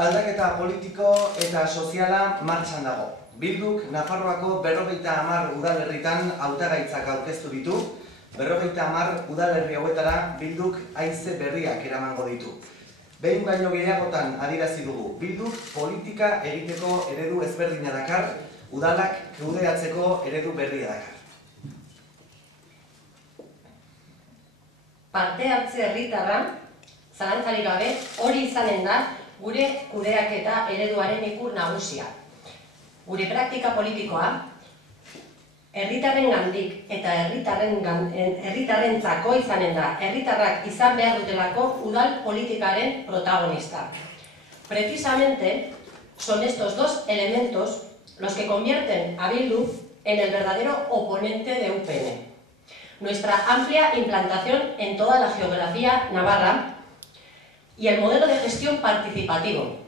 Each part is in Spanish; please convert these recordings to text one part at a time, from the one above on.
Aldaketa politiko eta soziala martxan dago. Bilduk Nafarroako 50 udalerritan hautagaitzak aurkeztu ditu. 50 udalerri hauetara Bilduk haize berriak eramango ditu. Behin baino gehiagotan adierazi dugu, Bilduk politika egiteko eredu ezberdina dakar, udalak kudeatzeko eredu berria dakar. Parte hartze herritarra, zalantzarik gabe, hori izanen da gure kudeaketa ereduaren ikur nagusia. Gure praktika politikoa, herritarrengandik eta herritarrentzako izanen da, herritarrak izan behar dutelako udal politikaren protagonista. Precisamente son estos dos elementos los que convierten a Bildu en el verdadero oponente de UPN. Nuestra amplia implantación en toda la geografía navarra y el modelo de gestión participativo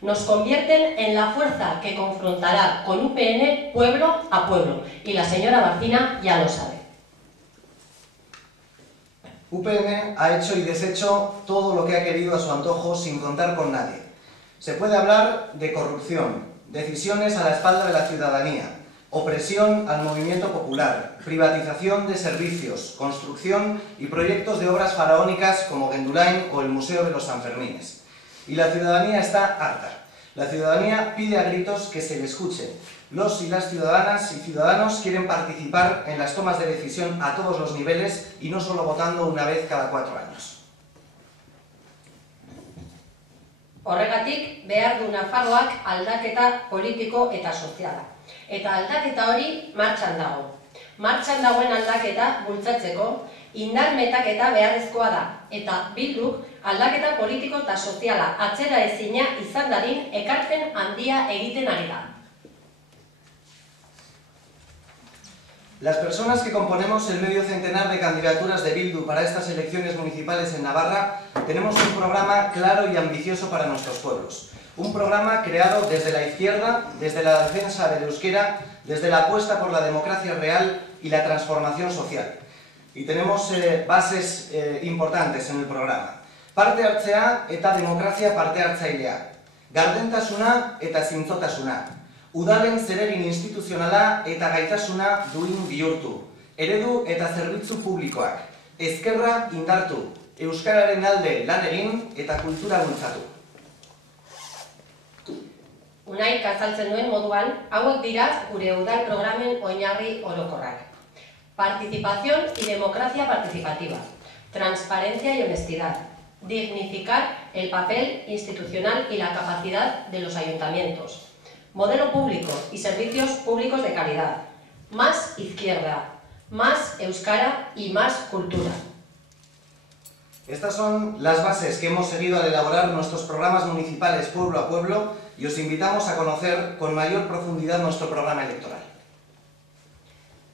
nos convierten en la fuerza que confrontará con UPN pueblo a pueblo, y la señora Barcina ya lo sabe. UPN ha hecho y deshecho todo lo que ha querido a su antojo sin contar con nadie. Se puede hablar de corrupción, decisiones a la espalda de la ciudadanía, opresión al movimiento popular, privatización de servicios, construcción y proyectos de obras faraónicas como Gendulain o el Museo de los Sanfermines. Y la ciudadanía está harta. La ciudadanía pide a gritos que se le escuche. Los y las ciudadanas y ciudadanos quieren participar en las tomas de decisión a todos los niveles y no solo votando una vez cada 4 años. Horregatik, behar du Nafarroak aldaketa politiko eta soziala. Eta aldaketa hori martxan dago. Martxan dagoen aldaketa bultzatzeko indar metaketa beharrezkoa da. Eta Bilduk aldaketa politiko eta soziala atzera ezina izan dadin ekarpen handia egiten ari da. Las personas que componemos el medio centenar de candidaturas de Bildu para estas elecciones municipales en Navarra tenemos un programa claro y ambicioso para nuestros pueblos. Un programa creado desde la izquierda, desde la defensa del euskera, desde la apuesta por la democracia real y la transformación social. Y tenemos bases importantes en el programa. Parte hartzea eta demokrazia parte hartzailea. Gardentasuna eta zintzotasuna. Udalen zeregin instituzionala eta gaitasuna duin bihurtu. Eredu eta zerbitzu publikoak. Ezkerra indartu. Euskararen alde lan egin eta kultura bultzatu. Unaik azaltzen duen moduan, hauek dira gure udal programen oinarri orokorrak. Participación y democracia participativa. Transparencia y honestidad. Dignificar el papel institucional y la capacidad de los ayuntamientos. Modelo público y servicios públicos de calidad. Más izquierda, más euskara y más cultura. Estas son las bases que hemos seguido al elaborar nuestros programas municipales pueblo a pueblo y os invitamos a conocer con mayor profundidad nuestro programa electoral.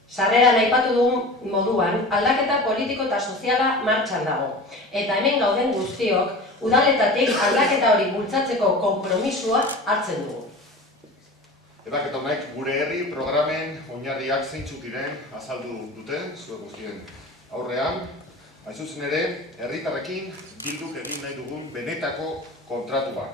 Sarreran aipatu dugun moduan, aldaketa politiko eta soziala martxan dago. Eta hemen gauden guztiok, udaletatik aldaketa hori bultzatzeko konpromisua hartzen dugu. Ebaketa honek gure herri programen oinarriak zeintzuk diren azaldu dute, zuek guztien aurrean. Hain zuzen ere, herritarrekin Bilduk egin nahi dugun benetako kontratua.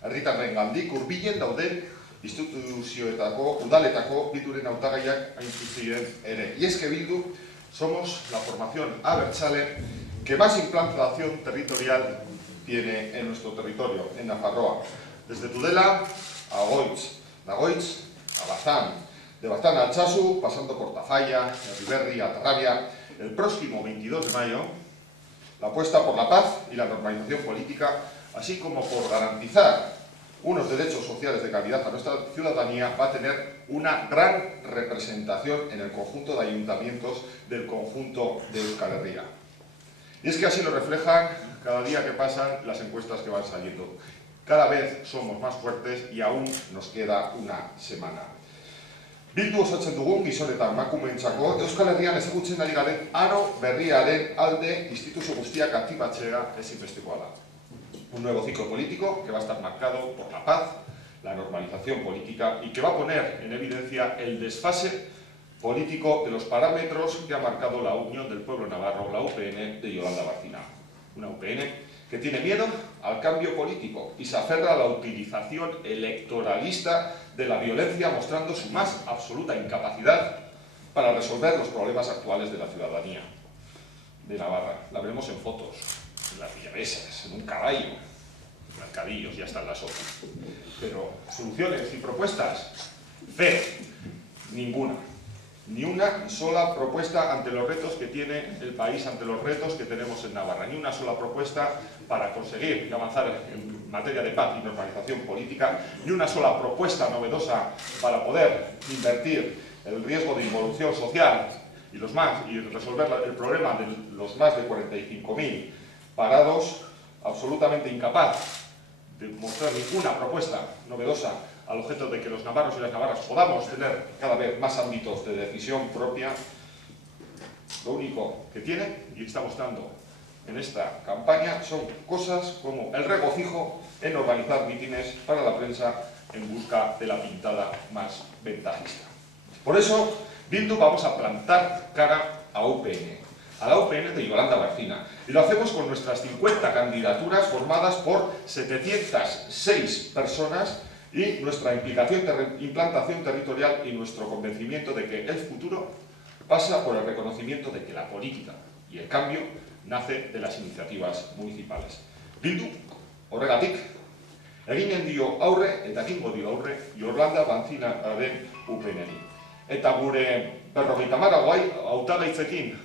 Herritarrengandik hurbilen dauden instituzioetako, udaletako Bilduren hautagaiak hain zuzen ere. Y es que Bildu somos la formación abertzale que más implantación territorial tiene en nuestro territorio, en Nafarroa. Desde Tudela a Goitz, de Goitz a Bazán, de Bazán a Altsasu, pasando por Tafalla, Erriberri, Atarrabia. El próximo 22 de mayo, la apuesta por la paz y la normalización política, así como por garantizar unos derechos sociales de calidad a nuestra ciudadanía, va a tener una gran representación en el conjunto de ayuntamientos del conjunto de Euskal Herria. Y es que así lo reflejan cada día que pasan las encuestas que van saliendo. Cada vez somos más fuertes y aún nos queda una semana. Bildu osatzen dugun gizon eta emakumeentzako Euskal Herrian ezagutzen ari garen aro berriaren alde instituzio guztiak aktibatzea ezinbestekoa da. Un nuevo ciclo político que va a estar marcado por la paz, la normalización política y que va a poner en evidencia el desfase político de los parámetros que ha marcado la Unión del Pueblo Navarro, la UPN de Yolanda Barcina. Una UPN que tiene miedo al cambio político y se aferra a la utilización electoralista de la violencia, mostrando su más absoluta incapacidad para resolver los problemas actuales de la ciudadanía de Navarra. La veremos en fotos, en las villavesas, en un caballo, en mercadillos, ya están las otras. Pero soluciones y propuestas, cero, ninguna. Ni una sola propuesta ante los retos que tiene el país, ante los retos que tenemos en Navarra. Ni una sola propuesta para conseguir avanzar en materia de paz y normalización política. Ni una sola propuesta novedosa para poder invertir el riesgo de involución social y resolver el problema de los más de 45.000 parados. Absolutamente incapaz de mostrar ninguna propuesta novedosa al objeto de que los navarros y las navarras podamos tener cada vez más ámbitos de decisión propia. Lo único que tiene y está mostrando en esta campaña son cosas como el regocijo en organizar mítines para la prensa en busca de la pintada más ventajista. Por eso, Bildu vamos a plantar cara a UPN, a la UPN de Yolanda Barcina, y lo hacemos con nuestras 50 candidaturas formadas por 706 personas y nuestra implantación territorial y nuestro convencimiento de que el futuro pasa por el reconocimiento de que la política y el cambio nace de las iniciativas municipales. Bildu, horregatik, eginen dio aurre eta egingo dio aurre Yolanda Barcinaren UPNari. Eta gure 50 hautagaitzekin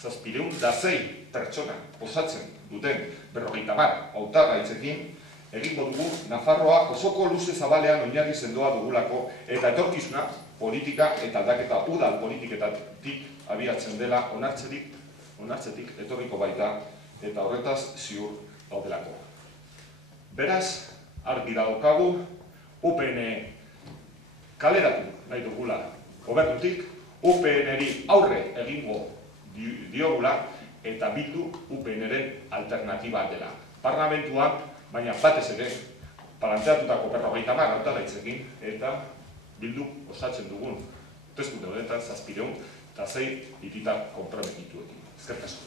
706 pertsona osatzen duten 50 hautagaitzekin egingo dugu Nafarroa osoko luze zabalean oinarri sendoa dugulako eta etorkizuna politika eta aldaketa udal politiketatik abiatzen dela onartzetik etorriko baita eta horretaz ziur gaudelako. Beraz, argi daukagu UPN kaleratu nahi dugula gobernutik, UPNri aurre egingo diogula eta Bildu UPNren alternatiba dela. Parlamentuan, baina batez ere, planteatutako 50 hautagaitzekin eta Bildu osatzen dugun testu honetan 706 hiritar konprometituekin. Eskerrik asko.